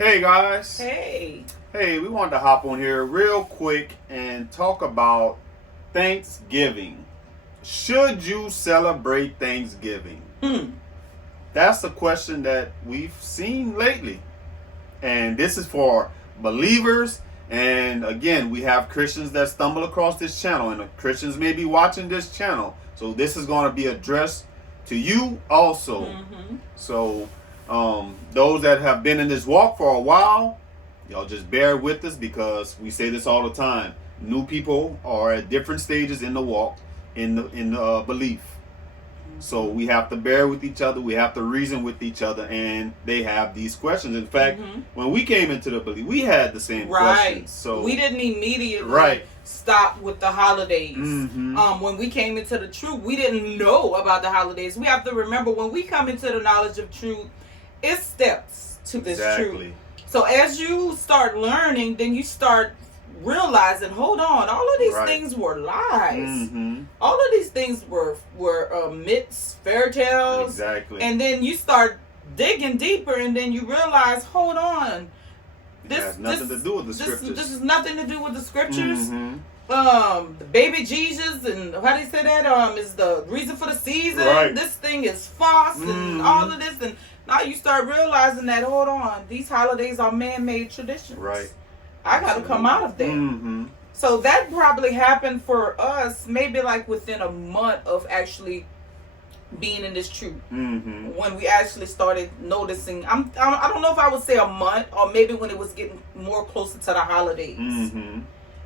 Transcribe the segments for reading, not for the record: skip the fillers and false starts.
Hey guys. Hey. Hey, we wanted to hop on here real quick and talk about Thanksgiving. Should you celebrate Thanksgiving? That's a question that we've seen lately. And this is for believers. And again, we have Christians that stumble across this channel, and Christians may be watching this channel. So this is going to be addressed to you also. So those that have been in this walk for a while, y'all just bear with us, because we say this all the time. New people are at different stages in the walk, in the belief. So we have to bear with each other. We have to reason with each other, and they have these questions. In fact, when we came into the belief, we had the same questions. So we didn't immediately stop with the holidays. When we came into the truth, we didn't know about the holidays. We have to remember, when we come into the knowledge of truth, it's steps to this truth. So as you start learning, then you start realizing, hold on, all of these things were lies. All of these things were myths, fairy tales. And then you start digging deeper, and then you realize, hold on, this has nothing to do with the scriptures. This is nothing to do with the scriptures. The baby Jesus, and how do you say that? Is the reason for the season. This thing is false, and all of this, and now you start realizing that, hold on, these holidays are man-made traditions. I got to come out of that. So that probably happened for us maybe like within a month of actually being in this truth. When we actually started noticing, I don't know if I would say a month, or maybe when it was getting more closer to the holidays.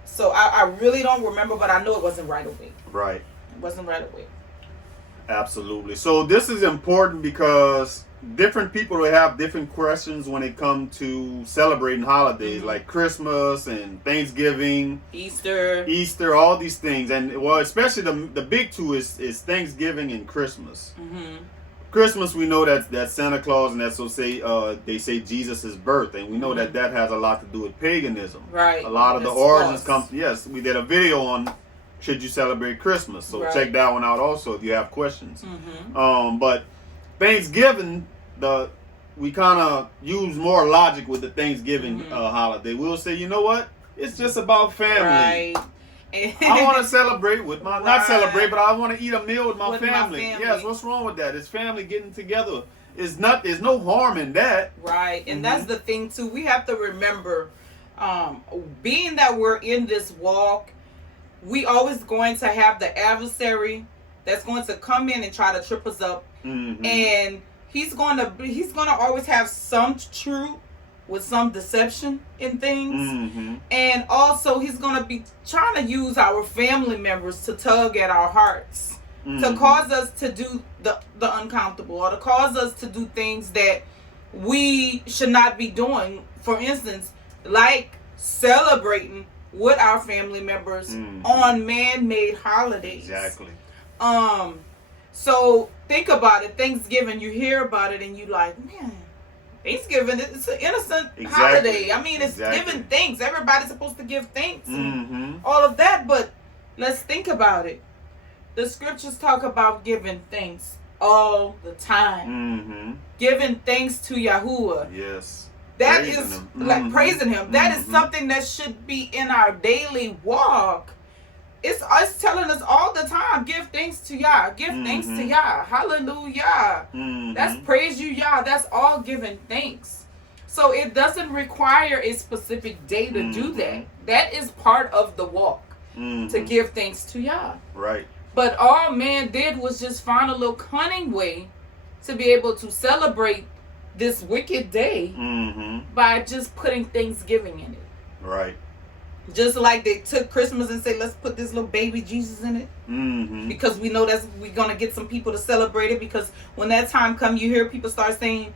So I really don't remember, but I know it wasn't right away. It wasn't right away. Absolutely. So this is important because different people will have different questions when it comes to celebrating holidays, like Christmas and Thanksgiving, Easter, all these things. And well, especially the big two is Thanksgiving and Christmas. Christmas, we know that Santa Claus, and that's what they say Jesus' birth, and we know that has a lot to do with paganism. A lot of the origins come. Yes, we did a video on should you celebrate Christmas, so check that one out also if you have questions. But Thanksgiving, we kind of use more logic with the Thanksgiving holiday. We'll say, you know what? It's just about family. I want to celebrate with not celebrate, but I want to eat a meal with my family. Yes, what's wrong with that? It's family getting together. There's no harm in that. And that's the thing too. We have to remember, being that we're in this walk, we always going to have the adversary that's going to come in and try to trip us up, and he's gonna always have some truth with some deception in things, and also he's gonna be trying to use our family members to tug at our hearts, to cause us to do the uncomfortable, or to cause us to do things that we should not be doing. For instance, like celebrating with our family members on man-made holidays. So think about it. Thanksgiving, you hear about it and you like, man, Thanksgiving, it's an innocent holiday. I mean, it's giving thanks. Everybody's supposed to give thanks and all of that. But let's think about it. The scriptures talk about giving thanks all the time. Giving thanks to Yahuwah. That praising is him. Like praising him. That is something that should be in our daily walk. It's us telling us all the time, give thanks to Yah. Give thanks to Yah. Hallelujah. That's praise you, Yah. That's all giving thanks. So it doesn't require a specific day to do that. That is part of the walk, to give thanks to Yah. But all man did was just find a little cunning way to be able to celebrate this wicked day by just putting Thanksgiving in it. Just like they took Christmas and say, let's put this little baby Jesus in it, because we know we're gonna get some people to celebrate it. Because when that time comes, you hear people start saying,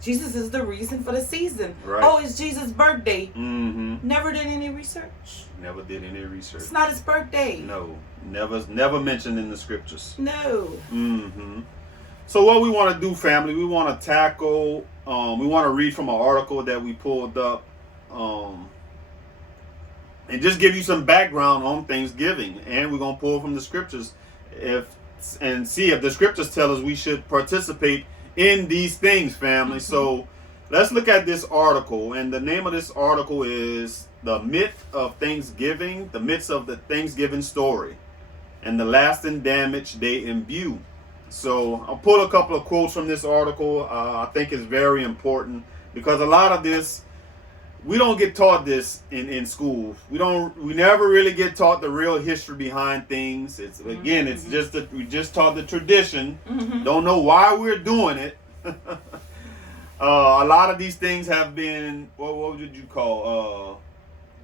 Jesus is the reason for the season. Oh, it's Jesus' birthday. Never did any research. It's not his birthday. No, never mentioned in the scriptures. No. So what we want to do, family, we want to tackle, we want to read from an article that we pulled up, and just give you some background on Thanksgiving. And we're going to pull from the scriptures and see if the scriptures tell us we should participate in these things, family. So let's look at this article, and the name of this article is "The Myth of Thanksgiving: The Myths of the Thanksgiving Story and the Lasting Damage They Imbue." So I'll pull a couple of quotes from this article. I think it's very important because a lot of this, we don't get taught this in school. We never really get taught the real history behind things. It's again, it's just that we just taught the tradition. Don't know why we're doing it. A lot of these things have been what would you call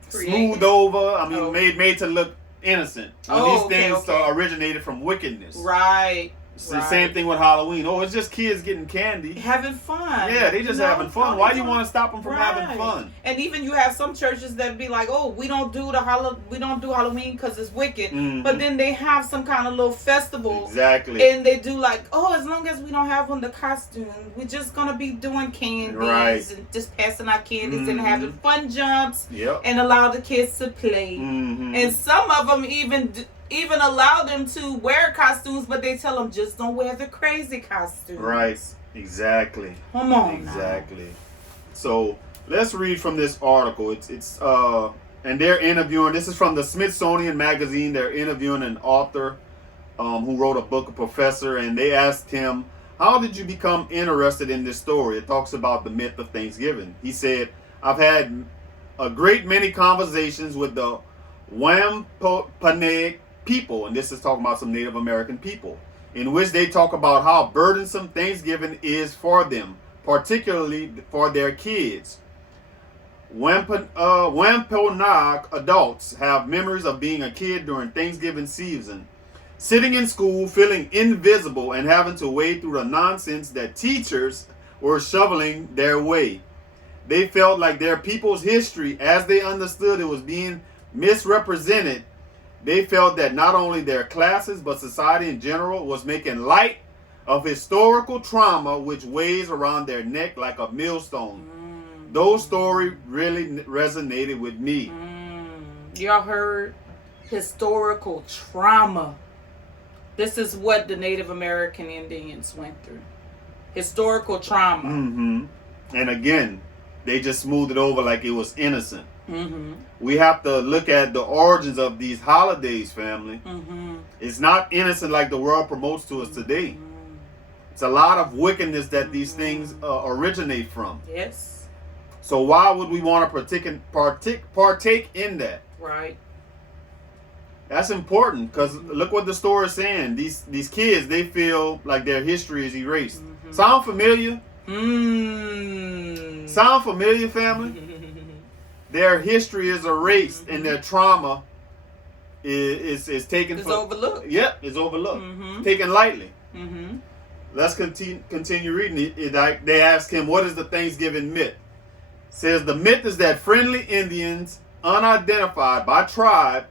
smoothed over. I mean, made to look innocent. When these things originated from wickedness. Right. It's the same thing with Halloween. Oh, it's just kids getting candy. Having fun. Yeah, they just having fun. Why do you want to stop them from having fun? And even you have some churches that be like, oh, we don't do Halloween because it's wicked. But then they have some kind of little festival. Exactly. And they do like, oh, as long as we don't have on the costume, we're just going to be doing candies and just passing out candies and having fun jumps and allow the kids to play. And some of them even allow them to wear costumes, but they tell them just don't wear the crazy costumes. Right. Exactly. Come on. Exactly. Now. So let's read from this article. It's and they're interviewing. This is from the Smithsonian Magazine. They're interviewing an author who wrote a book, a professor, and they asked him, "How did you become interested in this story?" It talks about the myth of Thanksgiving. He said, "I've had a great many conversations with the Wampanoag people," and this is talking about some Native American people, in which they talk about how burdensome Thanksgiving is for them, particularly for their kids. Wampanoag adults have memories of being a kid during Thanksgiving season, sitting in school, feeling invisible, and having to wade through the nonsense that teachers were shoveling their way. They felt like their people's history, as they understood it, was being misrepresented. They felt that not only their classes, but society in general was making light of historical trauma which weighs around their neck like a millstone. Those stories really resonated with me. Y'all heard historical trauma. This is what the Native American Indians went through. Historical trauma. And again, they just smoothed it over like it was innocent. We have to look at the origins of these holidays, family. It's not innocent like the world promotes to us today. It's a lot of wickedness that these things originate from. Yes. So why would we want to partake in that? Right. That's important because look what the story is saying. These kids, they feel like their history is erased. Sound familiar? Sound familiar, family? Their history is erased and their trauma is taken for overlooked. Yep, it's overlooked. Taken lightly. Let's continue reading it. They ask him, what is the Thanksgiving myth? It says the myth is that friendly Indians, unidentified by tribe,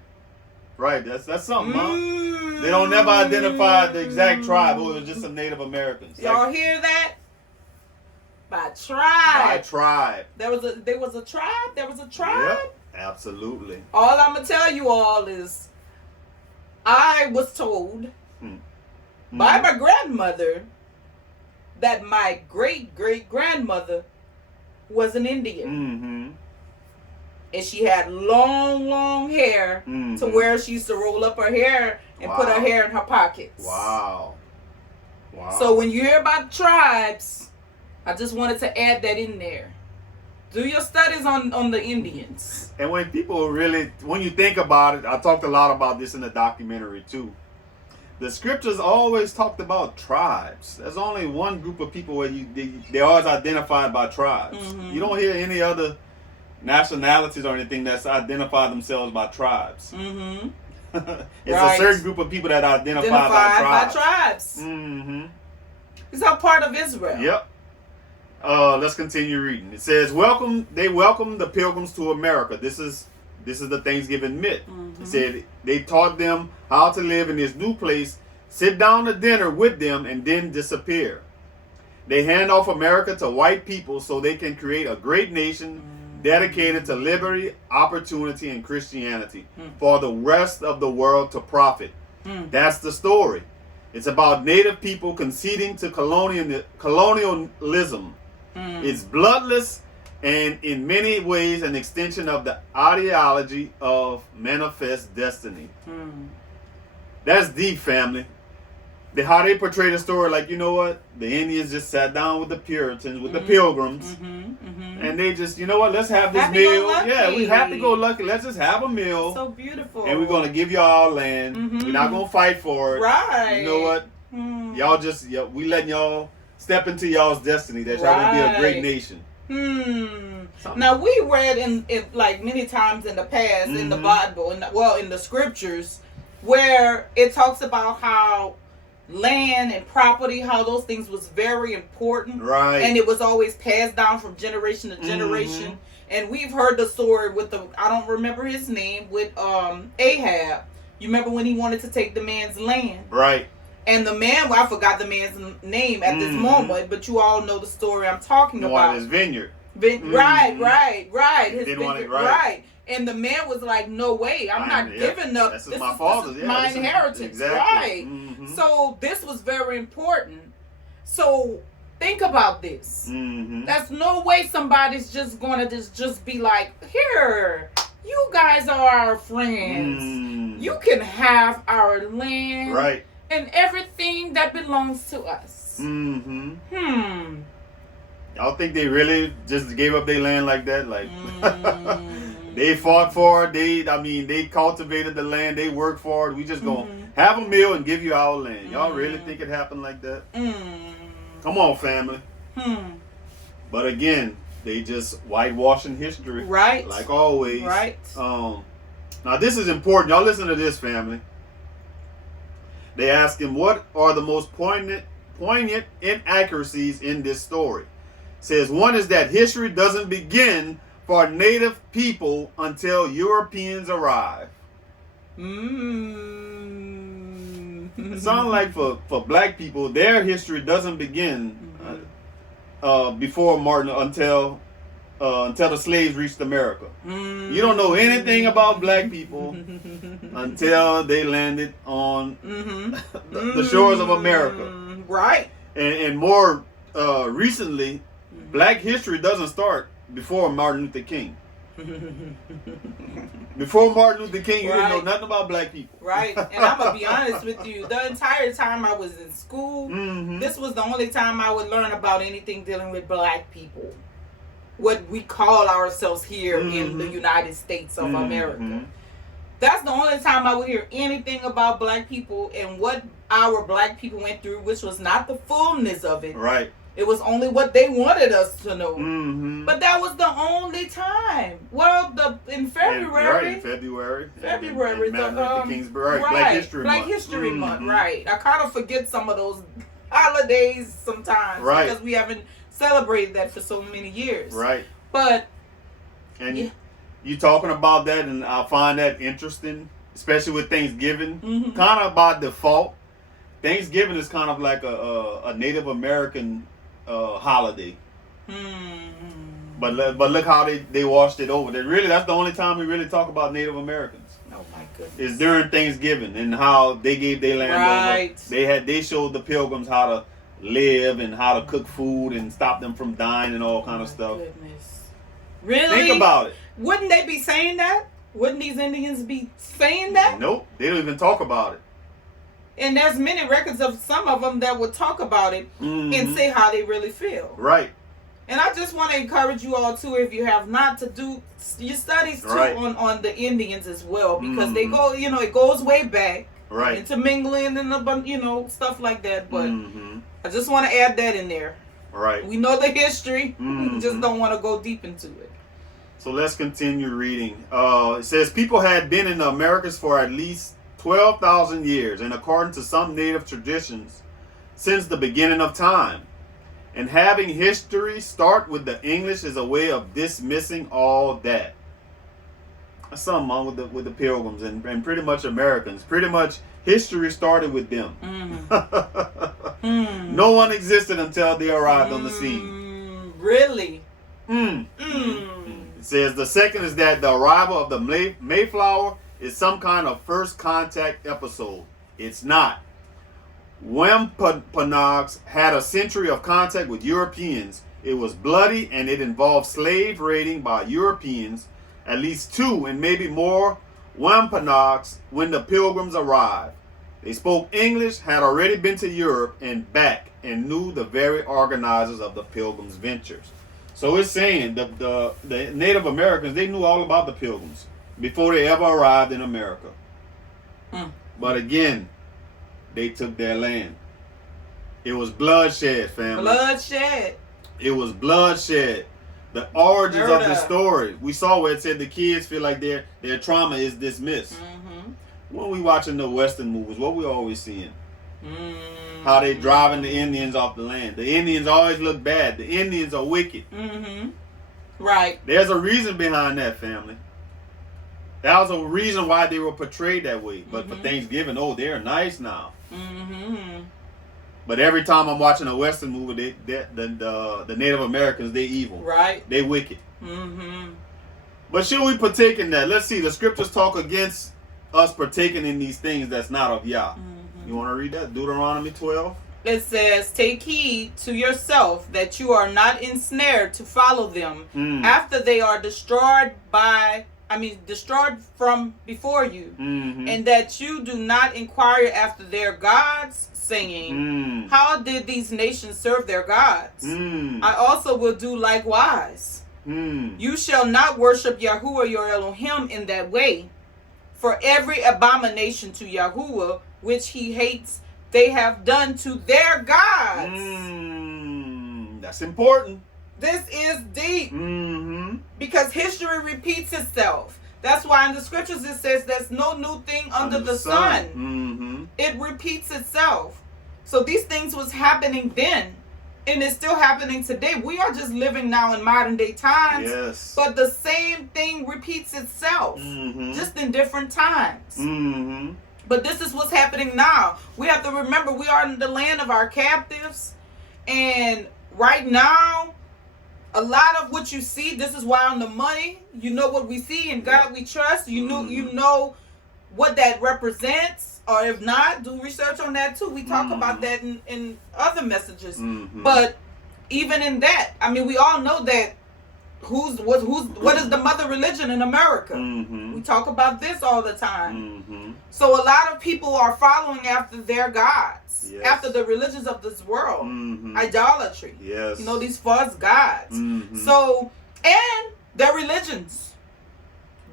right? That's something, huh? They don't never identify the exact tribe. Oh, it was just some Native Americans. Y'all hear that? By tribe. By tribe. There was a tribe. There was a tribe. Yep, absolutely. All I'm gonna tell you all is, I was told by my grandmother that my great grandmother was an Indian, and she had long hair to where she used to roll up her hair and put her hair in her pockets. Wow. So when you hear about tribes, I just wanted to add that in there. Do your studies on the Indians. And when you think about it, I talked a lot about this in the documentary too. The scriptures always talked about tribes. There's only one group of people where they're always identified by tribes. You don't hear any other nationalities or anything that's identified themselves by tribes. It's a certain group of people that are identified by tribes. It's a part of Israel. Yep. Let's continue reading. It says, they welcomed the Pilgrims to America. This is the Thanksgiving myth. It said they taught them how to live in this new place, sit down to dinner with them, and then disappear. They hand off America to white people so they can create a great nation dedicated to liberty, opportunity, and Christianity for the rest of the world to profit. That's the story. It's about Native people conceding to colonialism It's bloodless and in many ways an extension of the ideology of manifest destiny. That's deep, family. How they portray the story, like, you know what? The Indians just sat down with the Puritans, with the Pilgrims, and they just, you know what? Let's have this meal. Yeah, we have to go lucky. Let's just have a meal. So beautiful. And we're gonna give y'all land. We're not gonna fight for it. Right. You know what? Y'all just, we letting y'all step into y'all's destiny. That y'all gonna be a great nation. Now we read in like many times in the past in the Bible, in the scriptures, where it talks about how land and property, how those things was very important, right? And it was always passed down from generation to generation. And we've heard the story with I don't remember his name, with Ahab. You remember when he wanted to take the man's land, right? And the man, I forgot the man's name at this moment, but you all know the story I'm talking about. His vineyard. Right. His vineyard, right. And the man was like, no way, I'm not giving up. This is my father's. This is my inheritance. Exactly. Right. So this was very important. So think about this. There's no way somebody's just going to just be like, here, you guys are our friends. You can have our land. Right. And everything that belongs to us. Y'all think they really just gave up their land like that? Like, they fought for it. They cultivated the land. They worked for it. We just gonna have a meal and give you our land. Y'all really think it happened like that? Come on, family. But again, they just whitewashing history. Right. Like always. Right. Now this is important. Y'all listen to this, family. They ask him, what are the most poignant inaccuracies in this story? Says one is that history doesn't begin for native people until Europeans arrive. It sounds like for black people, their history doesn't begin before Martin until the slaves reached America. You don't know anything about black people until they landed on the shores of America. Right. And more recently, black history doesn't start before Martin Luther King. Before Martin Luther King, you didn't know nothing about black people. Right. And I'm going to be honest with you. The entire time I was in school, this was the only time I would learn about anything dealing with black people. What we call ourselves here in the United States of America. That's the only time I would hear anything about black people and what our black people went through, which was not the fullness of it. Right. It was only what they wanted us to know. But that was the only time. Well, in February. In February. February. Martin Luther King's birthday. Black History Month. Right. I kind of forget some of those holidays sometimes. Right. Because we haven't celebrated that for so many years. Right. But. And you talking about that, and I find that interesting, especially with Thanksgiving. Kind of by default, Thanksgiving is kind of like a Native American holiday. But look how they washed it over. That's the only time we really talk about Native Americans. Oh my goodness. Is during Thanksgiving and how they gave their land over. They showed the Pilgrims how to live and how to cook food and stop them from dying and all kind of stuff. Goodness. Really? Think about it. Wouldn't they be saying that? Wouldn't these Indians be saying that? Nope. They don't even talk about it. And there's many records of some of them that would talk about it and say how they really feel. Right. And I just want to encourage you all too, if you have not, to do your studies too on the Indians as well, because they go, it goes way back. Right. Intermingling and stuff like that. But I just want to add that in there. Right. We know the history. We just don't want to go deep into it. So let's continue reading. It says people had been in the Americas for at least 12,000 years, and according to some native traditions, since the beginning of time. And having history start with the English is a way of dismissing all that. That's something wrong with the Pilgrims and pretty much Americans. Pretty much history started with them. No one existed until they arrived on the scene. Really? It says the second is that the arrival of the Mayflower is some kind of first contact episode. It's not. Wampanoags had a century of contact with Europeans It was bloody, and it involved slave raiding by Europeans, at least 2 and maybe more Wampanoags when the Pilgrims arrived. They spoke English, had already been to Europe and back, and knew the very organizers of the Pilgrims' ventures. So it's saying the Native Americans, they knew all about the Pilgrims before they ever arrived in America. But again, they took their land. It was bloodshed, family. Bloodshed. It was bloodshed. The origins of the story. We saw where it said the kids feel like their trauma is dismissed. When we watching the Western movies, what we always seeing? How they driving the Indians off the land. The Indians always look bad. The Indians are wicked. Right. There's a reason behind that, family. That was a reason why they were portrayed that way. But for Thanksgiving, oh, they're nice now. But every time I'm watching a Western movie, the Native Americans, they evil. Right. They wicked. But should we partake in that? Let's see. The scriptures talk against us partaking in these things that's not of Yah. You want to read that? Deuteronomy 12. It says, "Take heed to yourself that you are not ensnared to follow them after they are destroyed from before you, and that you do not inquire after their gods, saying, how did these nations serve their gods? I also will do likewise. You shall not worship Yahuwah your Elohim in that way, for every abomination to Yahuwah which he hates they have done to their gods." That's important. This is deep. Because history repeats itself. That's why in the scriptures it says there's no new thing under the sun. It repeats itself. So these things was happening then, and it's still happening today. We are just living now in modern day times. Yes. But the same thing repeats itself, just in different times. But this is what's happening now. We have to remember we are in the land of our captives. And right now, a lot of what you see, this is why on the money, you know what we see, in God we trust. You know what that represents. Or if not, do research on that too. We talk about that in other messages. But even in that, I mean, we all know that what is the mother religion in America? We talk about this all the time. So a lot of people are following after their gods, after the religions of this world, idolatry. You know, these false gods. So, and their religions.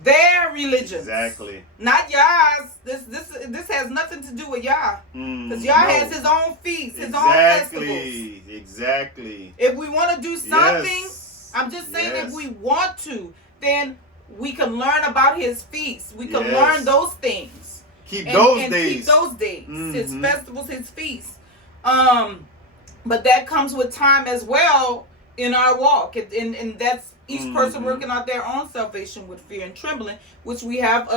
Their religions. Exactly. Not Yah's. This has nothing to do with Yah. Because Yah has his own feasts, his own festivals. Exactly. If we want to do something, I'm just saying if we want to, then we can learn about his feasts. We can learn those things. Keep those days. Keep those days. His festivals, his feasts. But that comes with time as well in our walk. And that's each person working out their own salvation with fear and trembling, which we have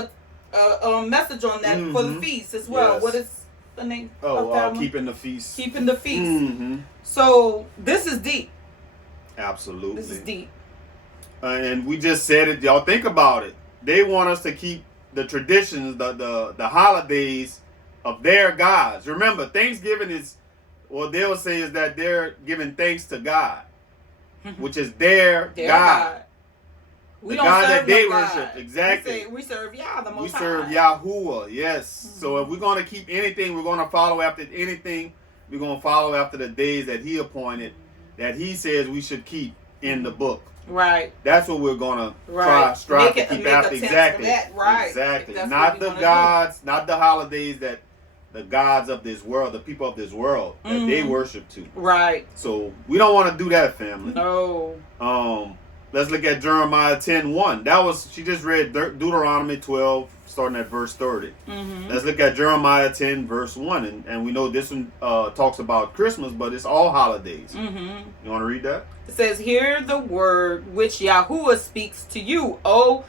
a message on that for the feast as well. What is the name of that one? Keeping the feast. Keeping the feast. So this is deep. Absolutely. This is deep. And we just said it. Y'all think about it. They want us to keep the traditions, the holidays of their gods. Remember, Thanksgiving is, what they'll say is that they're giving thanks to God, which is their God. We the don't God serve that they no worship. God. Exactly. We serve Yah, the Most We High. serve Yahuwah, yes. So if we're going to keep anything, we're going to follow after anything. We're going to follow after the days that he appointed, that he says we should keep in the book. Right. That's what we're going to strive to keep after. Exactly. Right. Exactly. Not the gods, not the holidays that the gods of this world, the people of this world, that they worship to. Right. So we don't want to do that, family. No. Let's look at Jeremiah 10:1. That was, she just read Deuteronomy 12, starting at verse 30. Let's look at Jeremiah 10, verse 1. And we know this one talks about Christmas, but it's all holidays. You want to read that? It says, "Hear the word which Yahuwah speaks to you, O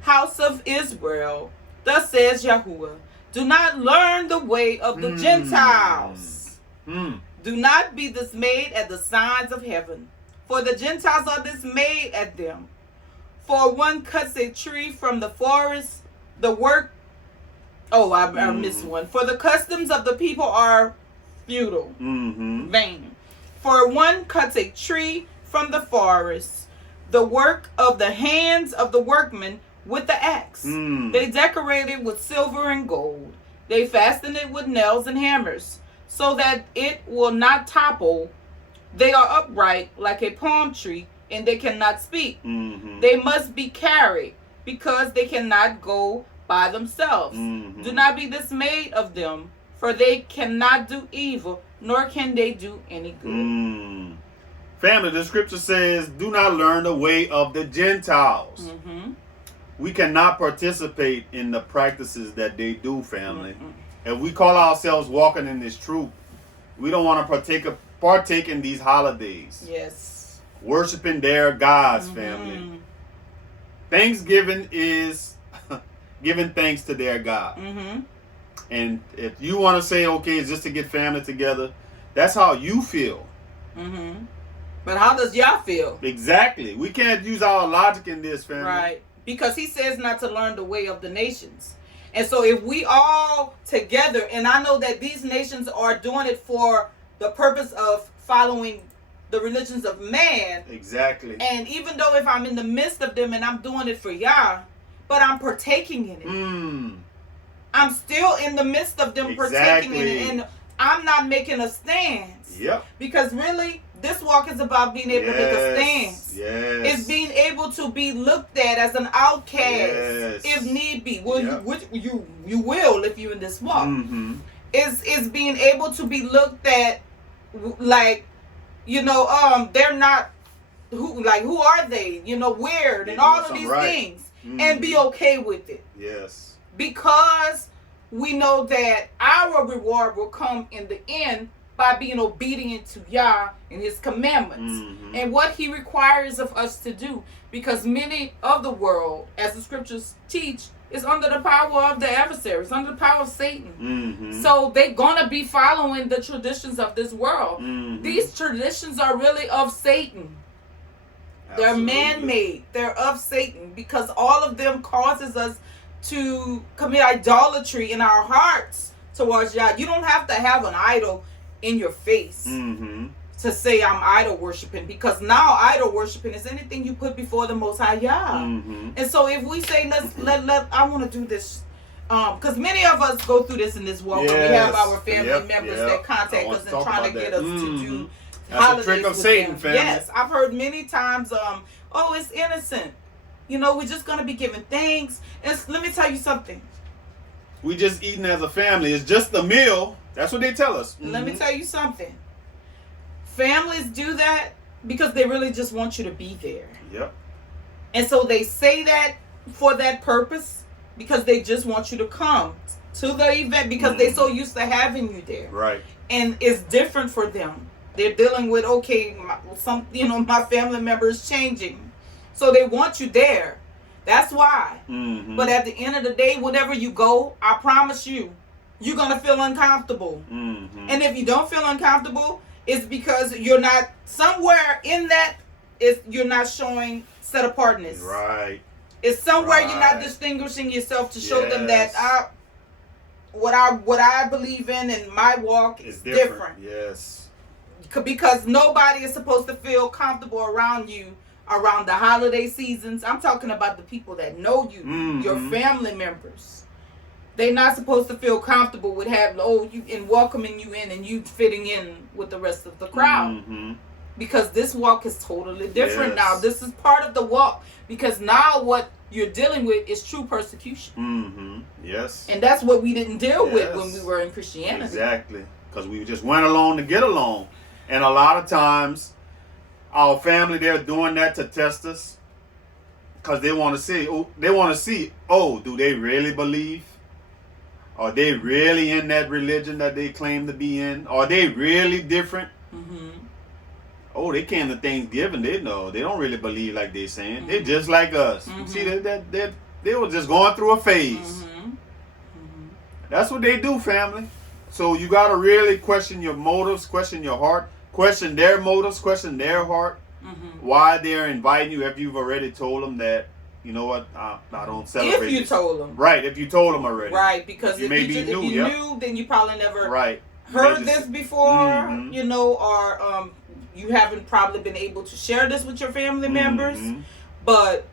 house of Israel. Thus says Yahuwah, do not learn the way of the Gentiles. Do not be dismayed at the signs of heaven, for the Gentiles are dismayed at them. For one cuts a tree from the forest, the work..." Oh, I missed one. "For the customs of the people are futile, vain. For one cuts a tree from the forest, the work of the hands of the workmen with the axe. They decorate it with silver and gold. They fasten it with nails and hammers, so that it will not topple. They are upright like a palm tree, and they cannot speak. They must be carried, because they cannot go by themselves. Do not be dismayed of them, for they cannot do evil, nor can they do any good. Family, the scripture says, do not learn the way of the Gentiles. We cannot participate in the practices that they do, family. If we call ourselves walking in this truth, we don't want to partake in these holidays. Yes. Worshiping their gods, family. Thanksgiving is giving thanks to their God. And if you want to say, okay, it's just to get family together, that's how you feel. But how does y'all feel? Exactly. We can't use our logic in this, family. Right. Because he says not to learn the way of the nations. And so if we all together, and I know that these nations are doing it for the purpose of following the religions of man. Exactly. And even though if I'm in the midst of them and I'm doing it for y'all, but I'm partaking in it. I'm still in the midst of them partaking in it. And I'm not making a stance. Because really, this walk is about being able to make a stance. It's being able to be looked at as an outcast if need be. Well, you will if you're in this walk. It's being able to be looked at like, they're not who are they? Weird and all of these things. And be okay with it. Because we know that our reward will come in the end by being obedient to Yah and his commandments and what he requires of us to do. Because many of the world, as the scriptures teach, is under the power of the adversaries, under the power of Satan. So they're going to be following the traditions of this world. These traditions are really of Satan. They're man-made. They're of Satan, because all of them causes us to commit idolatry in our hearts towards Yah. You don't have to have an idol in your face to say I'm idol worshiping, because now idol worshiping is anything you put before the Most High Yah. And so if we say I want to do this, because many of us go through this in this walk, where we have our family members that contact us and trying to get us to do holidays. That's a trick of Satan, family. Yes, I've heard many times, it's innocent. We're just going to be giving thanks. And let me tell you something. We just eating as a family. It's just a meal. That's what they tell us. Let me tell you something. Families do that because they really just want you to be there. And so they say that for that purpose, because they just want you to come to the event, because they're so used to having you there. And it's different for them. They're dealing with, my family member is changing. So they want you there. That's why. But at the end of the day, whenever you go, I promise you, you're going to feel uncomfortable. And if you don't feel uncomfortable, it's because you're not somewhere in that, you're not showing set apartness. It's somewhere you're not distinguishing yourself to show them that what I believe in and my walk is different. Because nobody is supposed to feel comfortable around you around the holiday seasons. I'm talking about the people that know you, your family members. They're not supposed to feel comfortable with you and welcoming you in and you fitting in with the rest of the crowd. Because this walk is totally different now. This is part of the walk, because now what you're dealing with is true persecution. And that's what we didn't deal with when we were in Christianity. Exactly. Because we just went along to get along. And a lot of times, our family, they're doing that to test us, because they want to see, do they really believe? Are they really in that religion that they claim to be in? Are they really different? They came to Thanksgiving. They know they don't really believe like they're saying. They're just like us. See, they were just going through a phase. That's what they do, family. So you got to really question your motives, question your heart, question their motives, question their heart, why they're inviting you. If you've already told them that, you know what, I don't celebrate. If you told them. Right, if you told them already. Right, because if you knew, then you probably never heard this before, or you haven't probably been able to share this with your family members, but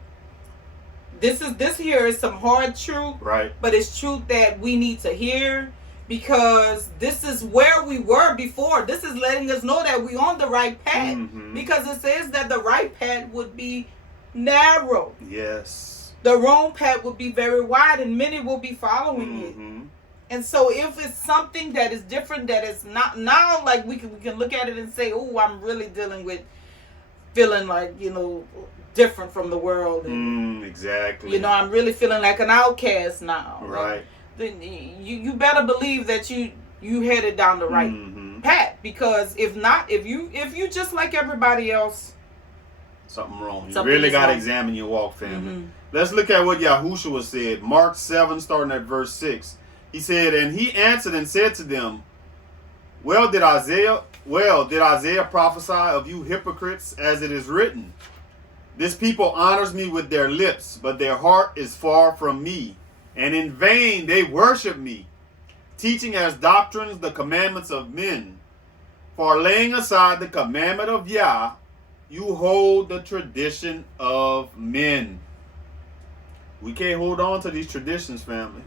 this here is some hard truth, right? But it's truth that we need to hear, because this is where we were before. This is letting us know that we're on the right path, because it says that the right path would be narrow. Yes. The wrong path would be very wide, and many will be following it. And so if it's something that is different, that is not now, like we can look at it and say, oh, I'm really dealing with feeling like, different from the world. And, exactly. I'm really feeling like an outcast now. Right. Then you better believe that you headed down the right path, because if not, if you just like everybody else, something wrong. You really got to examine your walk, family. Let's look at what Yahushua said. Mark 7, starting at verse 6. He said, and he answered and said to them, Well did Isaiah prophesy of you hypocrites, as it is written, This people honors me with their lips, but their heart is far from me, and in vain they worship me, teaching as doctrines the commandments of men. For laying aside the commandment of Yah, you hold the tradition of men. We can't hold on to these traditions, family.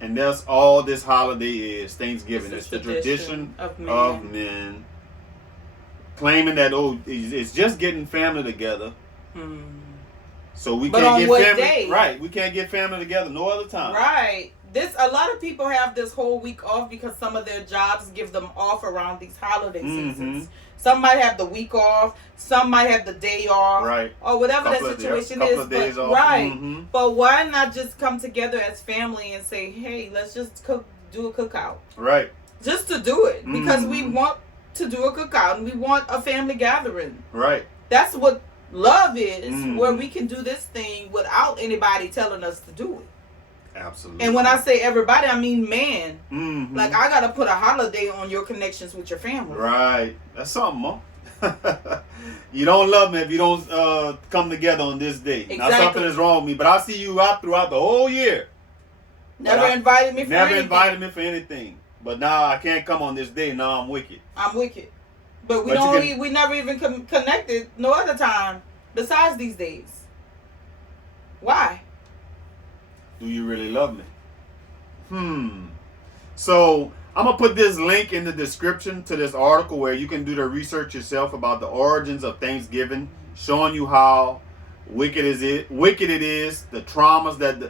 And that's all this holiday is, Thanksgiving. It's the tradition of men. Claiming that, it's just getting family together. So we can't get family. Day? Right. We can't get family together no other time. Right. A lot of people have this whole week off because some of their jobs give them off around these holiday seasons. Some might have the week off. Some might have the day off. Right. Or whatever that situation is. Days off. Right. But why not just come together as family and say, hey, let's just do a cookout. Right. Just to do it. Because we want to do a cookout and we want a family gathering. Right. That's what love is, where we can do this thing without anybody telling us to do it. Absolutely. And when I say everybody, I mean man. Like, I gotta put a holiday on your connections with your family. Right. That's something, huh? You don't love me if you don't come together on this day. Exactly. Now something is wrong with me, but I see you out throughout the whole year. Never invited me for anything. But now I can't come on this day. Now I'm wicked. But we never even connected no other time besides these days. Why? Do you really love me? So I'm going to put this link in the description to this article where you can do the research yourself about the origins of Thanksgiving, showing you how wicked it is, the trauma that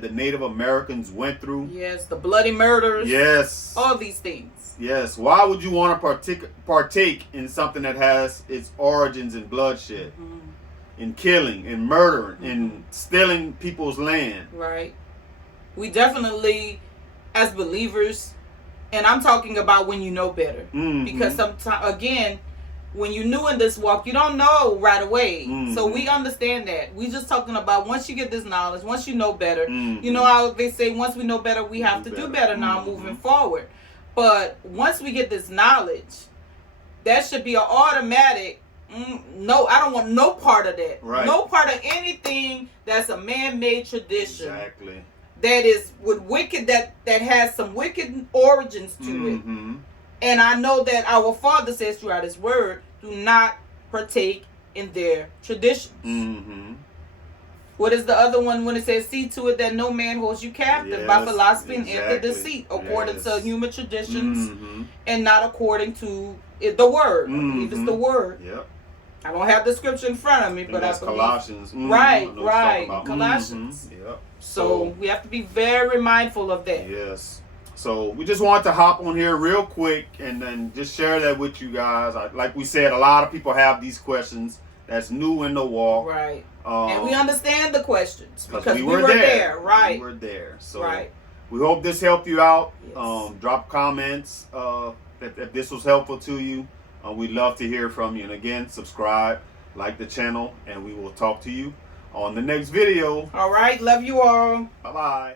the Native Americans went through. Yes, the bloody murders. Yes. All these things. Yes. Why would you want to partake in something that has its origins in bloodshed? In killing, in murdering, in stealing people's land. Right. We definitely, as believers, and I'm talking about when you know better. Because sometimes, again, when you're new in this walk, you don't know right away. So we understand that. We just talking about once you get this knowledge, once you know better. You know how they say once we know better, we have to do better now moving forward. But once we get this knowledge, that should be an automatic, no, I don't want no part of that. Right. No part of anything that's a man-made tradition. Exactly. That is with wicked, that has some wicked origins to it. And I know that our Father says throughout His Word, do not partake in their traditions. What is the other one when it says, see to it that no man holds you captive by philosophy and empty deceit, according to human traditions and not according to the Word. I believe it's the Word. Yep. I don't have the scripture in front of me, but that's I believe. Colossians. Right. Colossians. Yep. So we have to be very mindful of that. Yes. So we just wanted to hop on here real quick and then just share that with you guys. Like we said, a lot of people have these questions that's new in the walk. Right. And we understand the questions because we were there. Right. We were there. So we hope this helped you out. Yes. Drop comments if this was helpful to you. We'd love to hear from you. And again, subscribe, like the channel, and we will talk to you on the next video. All right. Love you all. Bye-bye.